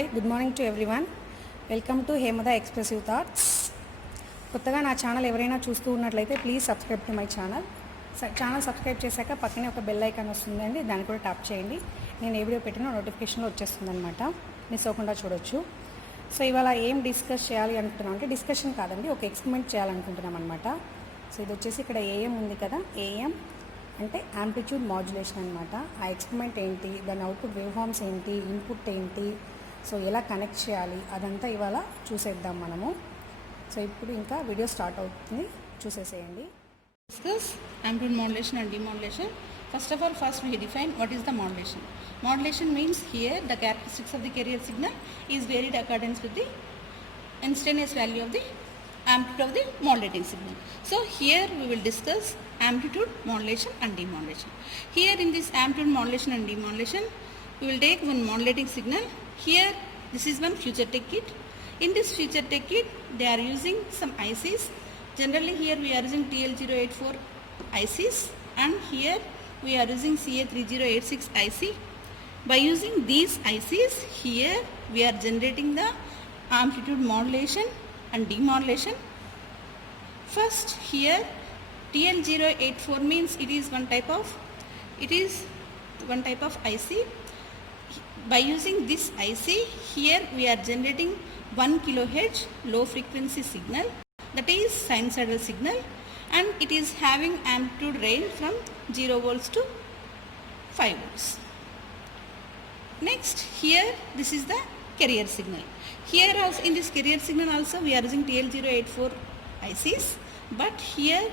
Hi good morning to everyone. Welcome to Hemada expressive thoughts. కొత్తగా నా channel ఎవరైనా చూస్తూ ఉన్నట్లయితే please subscribe to my channel. Channel subscribe చేశాక పక్కనే ఒక బెల్ ఐకాన్ వస్తుందండి, దాన్ని కూడా ట్యాప్ చేయండి. నేను ఏ వీడియో పెట్టినా నోటిఫికేషన్లో వచ్చేస్తుంది అనమాట, మిస్ అవ్వకుండా చూడొచ్చు. సో ఇవాళ ఏం డిస్కస్ చేయాలి అనుకుంటున్నాం అంటే, డిస్కషన్ కాదండి, ఒక ఎక్స్పెరిమెంట్ చేయాలనుకుంటున్నాం అనమాట. సో ఇది వచ్చేసి ఇక్కడ ఏఎం ఉంది కదా, ఏఎం అంటే యాంప్లిట్యూడ్ మాడ్యులేషన్ అనమాట. ఆ ఎక్స్పెరిమెంట్ ఏంటి, దాని అవుట్పుట్ వేవ్ ఫార్మ్స్ ఏంటి, ఇన్పుట్ ఏంటి, సో ఎలా కనెక్ట్ చేయాలి, అదంతా ఇవాళ చూసేద్దాం మనము. సో ఇప్పుడు ఇంకా వీడియో స్టార్ట్ అవుతుంది, చూసేసేయండి. Discuss amplitude modulation and demodulation. First of all, we define what is the modulation. Modulation means here the characteristics of the carrier signal is varied accordance with the instantaneous value of the amplitude of the modulating signal. So here we will discuss amplitude modulation and demodulation. Here in this amplitude modulation and demodulation, we will take one modulating signal. Here this is one future tech kit. In this future tech kit they are using some ICs. Generally here we are using TL084 ICs and here we are using CA3086 IC. By using these ICs, here we are generating the amplitude modulation and demodulation. First here TL084 means it is one type of IC. By using this IC, here we are generating 1 kHz low frequency signal, that is sinusoidal signal, and it is having amplitude range from 0 volts to 5 volts. Next here this is the carrier signal. Here also in this carrier signal also we are using TL084 ICs, but here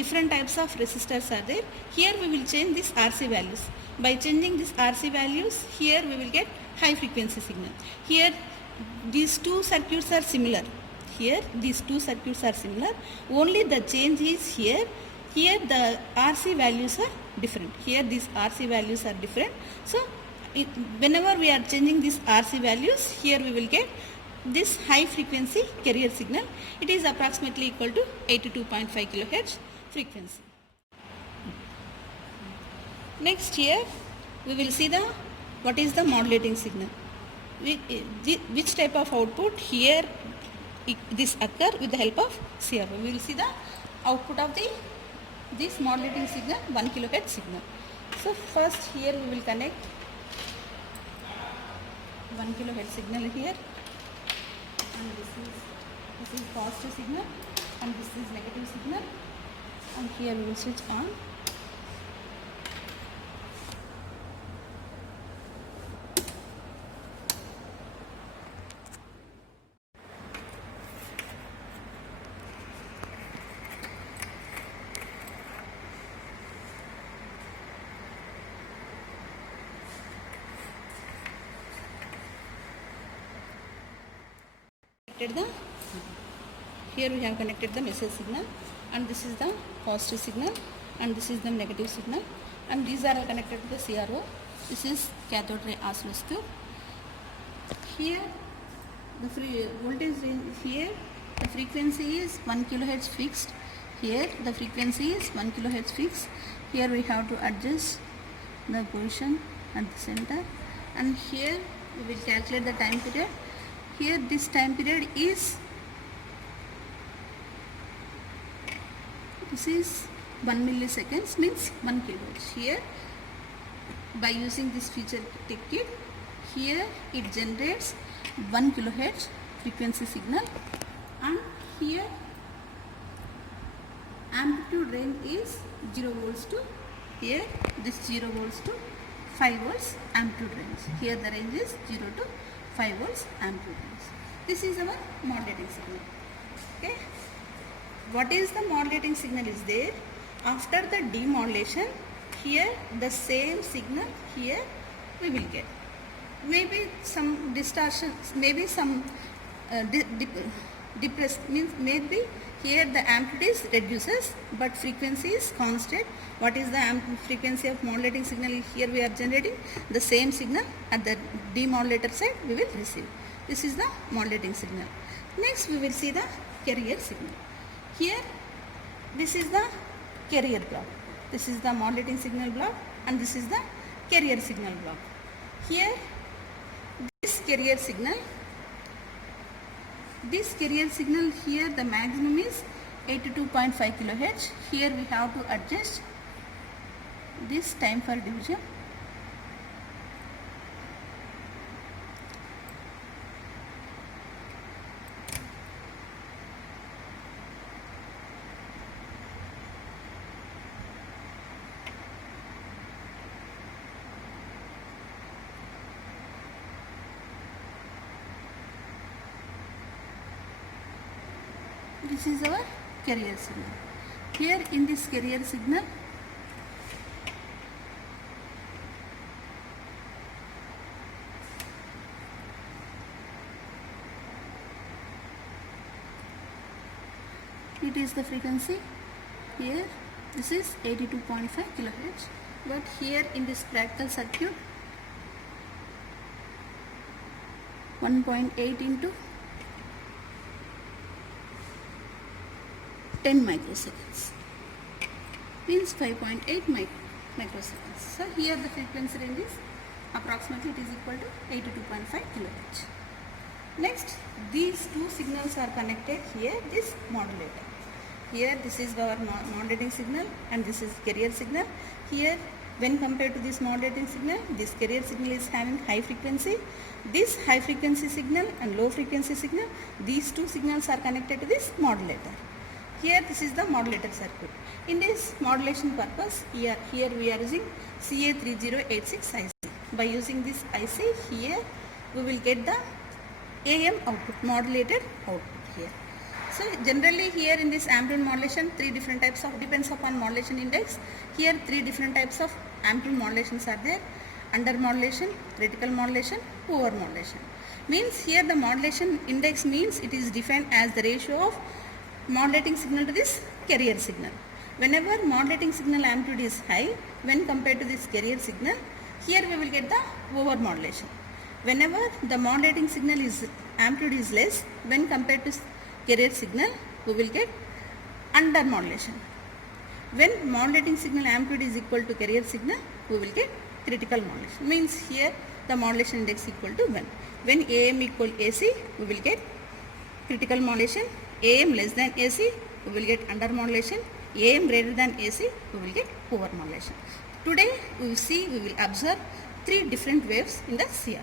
different types of resistors are there. Here we will change this RC values. By changing this RC values, here we will get high frequency signal. Here these two circuits are similar. Here these two circuits are similar, only the change is here the RC values are different. Here these RC values are different. So whenever we are changing these RC values, here we will get this high frequency carrier signal. It is approximately equal to 82.5 kHz frequency. Next here we will see the what is the modulating signal, which type of output. Here this occur with the help of CRO. We will see the output of this modulating signal, 1 kHz signal. So first here we will connect 1 kHz signal here, and this is positive signal and this is negative signal, and here we will switch on. Here we have connected the message signal, and this is the positive signal and this is the negative signal, and these are connected to the CRO. This is cathode ray oscilloscope. Here the voltage range, here the frequency is 1 kHz fixed. Here the frequency is 1 kHz fixed. Here we have to adjust the position at the center, and here we will calculate the time period. Here this time period is, this is 1 milliseconds, means 1 kHz. Here by using this feature tech kit, here it generates 1 kHz frequency signal, and here amplitude range is 0 volts to, here this 0 volts to 5 volts amplitude range. Here the range is 0 to 5 volts amplitude range. This is our modulating signal. Okay, what is the modulating signal is there. After the demodulation, here the same signal here we will get. Maybe some distortion, maybe some depressed, means maybe here the amplitude reduces but frequency is constant. What is the frequency of modulating signal? Here we are generating the same signal, at the demodulator side we will receive. This is the modulating signal. Next we will see the carrier signal. Here this is the carrier block. This is the modulating signal block and this is the carrier signal block. Here this carrier signal, here the maximum is 82.5 kHz. Here we have to adjust this time for division. This is our carrier signal. Here in this carrier signal, it is the frequency. Here this is 82.5 kHz, but here in this practical circuit 1.8 into 10 microseconds means 5.8 microseconds. So here the frequency range is approximately it is equal to 82.5 kHz. Next, these two signals are connected here, this modulator. Here this is our modulating signal and this is carrier signal. Here when compared to this modulating signal, this carrier signal is having high frequency. This high frequency signal and low frequency signal, these two signals are connected to this modulator. Here this is the modulator circuit. In this modulation purpose, here we are using CA3086 IC. By using this IC, here we will get the AM output, modulated output here. So generally here in this amplitude modulation, three different types of, depends upon modulation index. Here three different types of amplitude modulations are there. Under modulation, critical modulation, over modulation. Means here the modulation index means it is defined as the ratio of modulating signal to this carrier signal. Whenever modulating signal amplitude is high when compared to this carrier signal, here we will get the over modulation. Whenever the modulating signal is amplitude is less when compared to carrier signal, we will get under modulation. When modulating signal amplitude is equal to carrier signal, we will get critical modulation. Means here the modulation index equal to 1. When AM equal AC, we will get critical modulation. AM less than AC, we will get under modulation. AM greater than AC, we will get over modulation. Today we will observe three different waves in the CRO.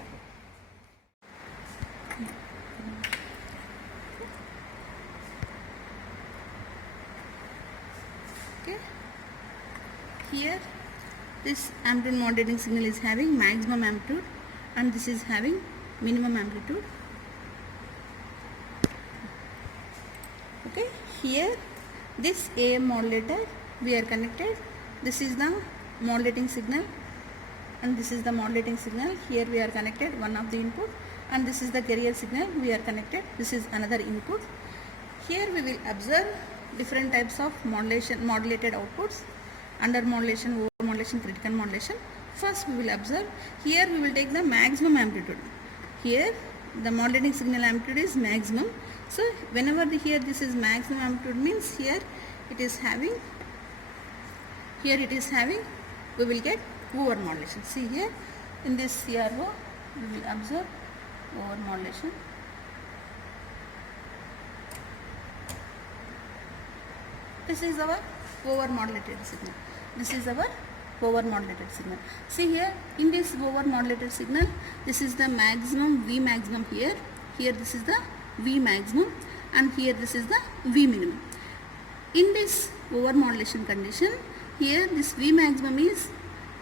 Okay. Here this amplitude modulating signal is having maximum amplitude and this is having minimum amplitude. Okay, here this AM modulator we are connected. This is the modulating signal and this is the modulating signal. Here we are connected, one of the input, and this is the carrier signal we are connected. This is another input. Here we will observe different types of modulated outputs. Under modulation, over modulation, critical modulation. First we will observe, here we will take the maximum amplitude. Here the modulating signal amplitude is maximum. So whenever here this is maximum amplitude means here it is having, we will get over modulation. See here in this CRO we will observe over modulation. This is our over modulated signal. This is our over modulated signal. See here in this over modulated signal, this is the maximum V maximum here. Here this is the V maximum and here this is the V minimum. In this over modulation condition, here this V maximum is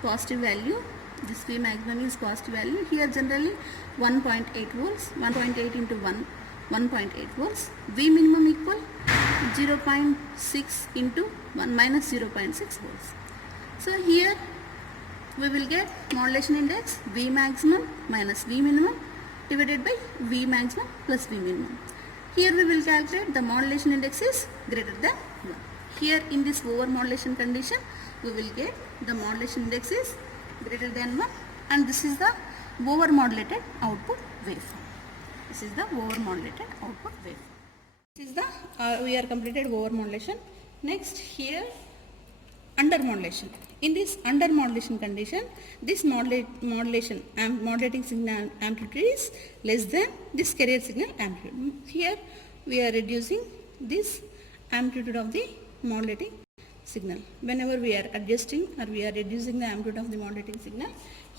positive value. This V maximum is positive value. Here generally 1.8 volts, 1.8 into 1, 1.8 volts. V minimum equal 0.6 into 1 minus 0.6 volts. So here we will get modulation index V maximum minus V minimum divided by V maximum plus V minimum. Here we will calculate the modulation index is greater than 1. Here in this over modulation condition, we will get the modulation index is greater than 1 and this is the over modulated output waveform. This is the over modulated output waveform. This is the, we are completed over modulation. Next here under modulation. In this under modulation condition, this modulating signal amplitude is less than this carrier signal amplitude. Here we are reducing this amplitude of the modulating signal. Whenever we are adjusting or we are reducing the amplitude of the modulating signal,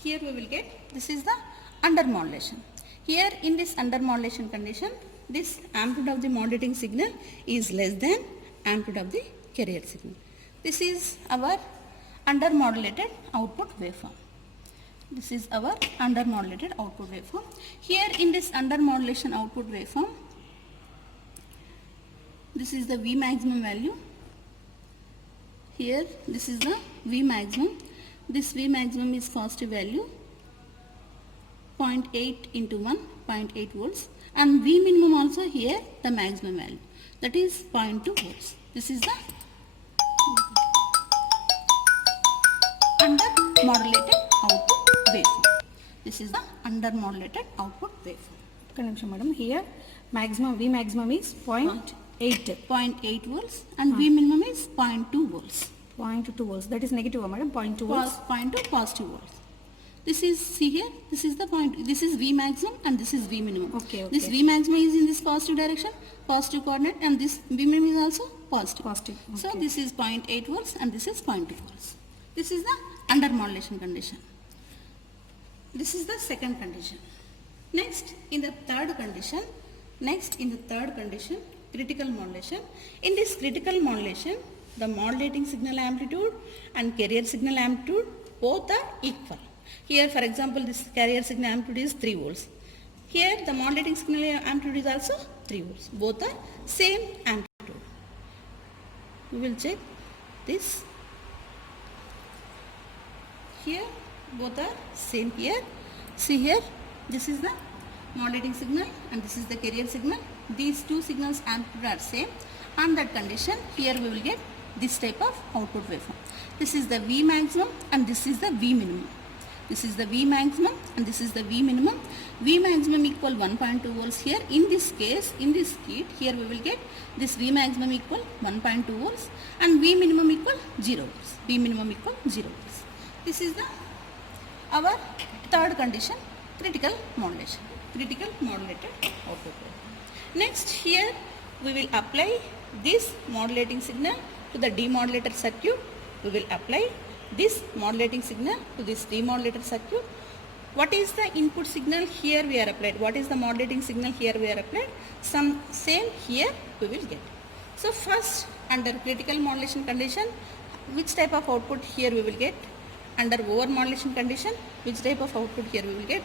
here we will get, this is the under modulation. Here in this under modulation condition, this amplitude of the modulating signal is less than amplitude of the carrier signal. This is our under modulated output waveform. This is our under modulated output waveform. Here in this under modulation output waveform, this is the V maximum value. Here this is the V maximum. This V maximum is positive value 0.8 into 1, 0.8 volts, and V minimum also here the maximum value, that is 0.2 volts. This is the under modulated output waveform. This is the under modulated output waveform. ఒక్క నిమిషం madam. Here maximum V maximum is 0.8 volts and V minimum is 0.2 volts. 0.2 volts. That is negative madam. 0.2 volts. 0.2 positive volts. This is, see here, this is the point, this is V maximum and this is V minimum. Okay. This V maximum is in this positive direction, positive coordinate, and this V minimum is also positive. Positive. So this is 0.8 volts and this is 0.2 volts. This is the under modulation condition. This is the second condition. Next in the third condition, critical modulation. In this critical modulation, the modulating signal amplitude and carrier signal amplitude both are equal. Here for example, this carrier signal amplitude is 3 volts. Here the modulating signal amplitude is also 3 volts. Both are same amplitude. We will check this. Here both are same here. See here, this is the modulating signal and this is the carrier signal. These two signals amplitude are same. On that condition, here we will get this type of output waveform. This is the V maximum and this is the V minimum. This is the V maximum and this is the V minimum. V maximum equal 1.2 volts here. In this case, in this kit, here we will get this V maximum equal 1.2 volts and V minimum equal 0 volts. V minimum equal 0 volts. This is the our third condition, critical modulation, critical modulated output waveform. Next here we will apply this modulating signal to the demodulator circuit. We will apply this modulating signal to this demodulator circuit. What is the input signal here we are applied? What is the modulating signal here we are applied? Some same here we will get. So first, under critical modulation condition, which type of output here we will get? Under over modulation condition, which type of output here we will get?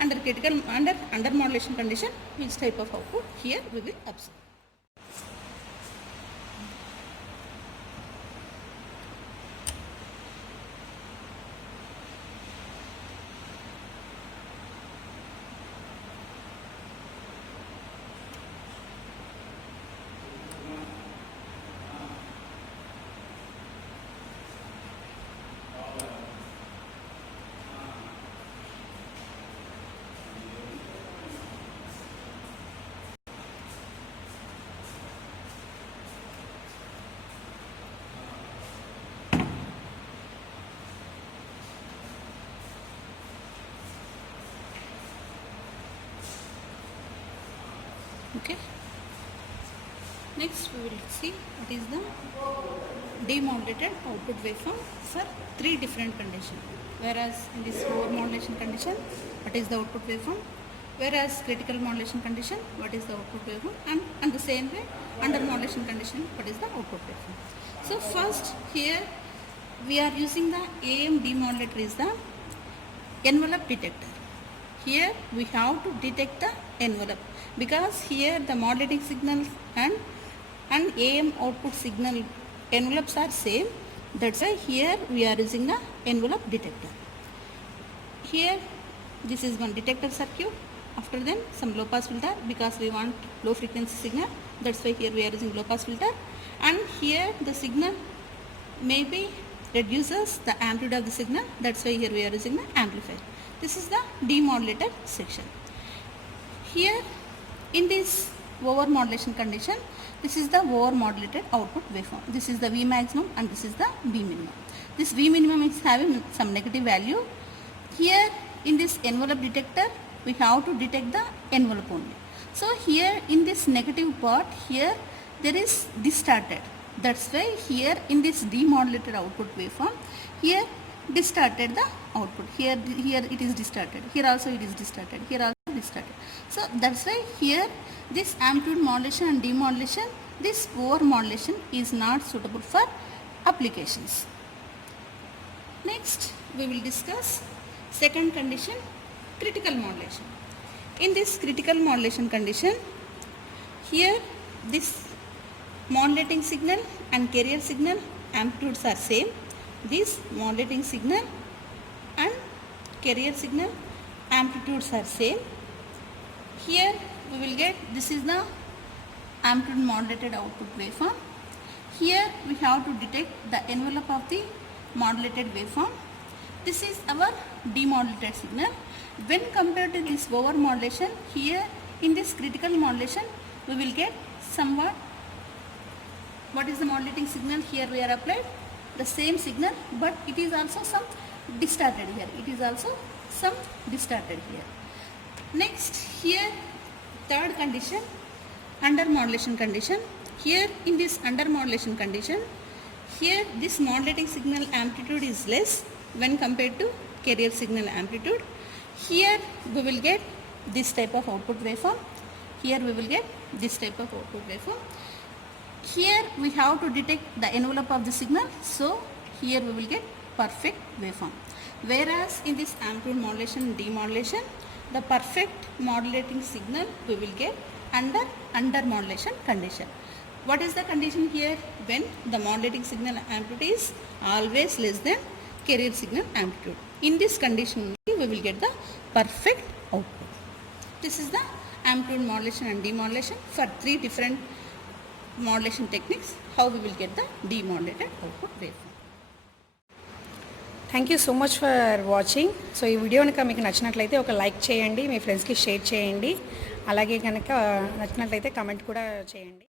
Under critical under modulation condition, which type of output here we will observe. Okay. Next we will see what is the demodulated output waveform for three different conditions. Whereas in this over modulation condition, what is the output waveform? Whereas critical modulation condition, what is the output waveform? And the same way, under modulation condition, what is the output waveform? So first here we are using the AM demodulator is the envelope detector. Here we have to detect the envelope because here the modulating signal and AM output signal envelopes are same. That's why here we are using the envelope detector. Here this is one detector circuit. After then some low pass filter because we want low frequency signal. That's why here we are using low pass filter. And here the signal maybe reduces the amplitude of the signal. That's why here we are using the amplifier. This is the demodulator section. Here in this over modulation condition, this is the over modulated output waveform. This is the V maximum and this is the V minimum. this V minimum is having some negative value. Here in this envelope detector, we have to detect the envelope only. So here in this negative part, here there is distorted. That's why here in this demodulated output waveform, here distorted the output. Here it is distorted. Here also it is distorted. Here also distorted. So that's why here this amplitude modulation and demodulation, this over modulation is not suitable for applications. Next we will discuss second condition, critical modulation. In this critical modulation condition, here this modulating signal and carrier signal amplitudes are same. This modulating signal and carrier signal amplitudes are same. Here we will get, this is the amplitude modulated output waveform. Here we have to detect the envelope of the modulated waveform. This is our demodulated signal. When compared to this over modulation, here in this critical modulation we will get somewhat, what is the modulating signal? Here we are applied the same signal, but it is also some distorted here. It is also some distorted here. Next, here third condition, under modulation condition. Here in this under modulation condition, here this modulating signal amplitude is less when compared to carrier signal amplitude. Here we will get this type of output waveform. Here we will get this type of output waveform. Here we have to detect the envelope of the signal, so here we will get perfect waveform. Whereas in this amplitude modulation and demodulation, the perfect modulating signal we will get under modulation condition. What is the condition here? When the modulating signal amplitude is always less than carrier signal amplitude. In this condition we will get the perfect output. This is the amplitude modulation and demodulation for three different modulation techniques, how we will get the demodulated output waveform. Thank you so much for watching. So ఈ video కనుక మీకు నచ్చినట్లయితే ఒక like చేయండి, మీ ఫ్రెండ్స్కి share చేయండి, అలాగే కనుక నచ్చినట్లయితే కమెంట్ కూడా చేయండి.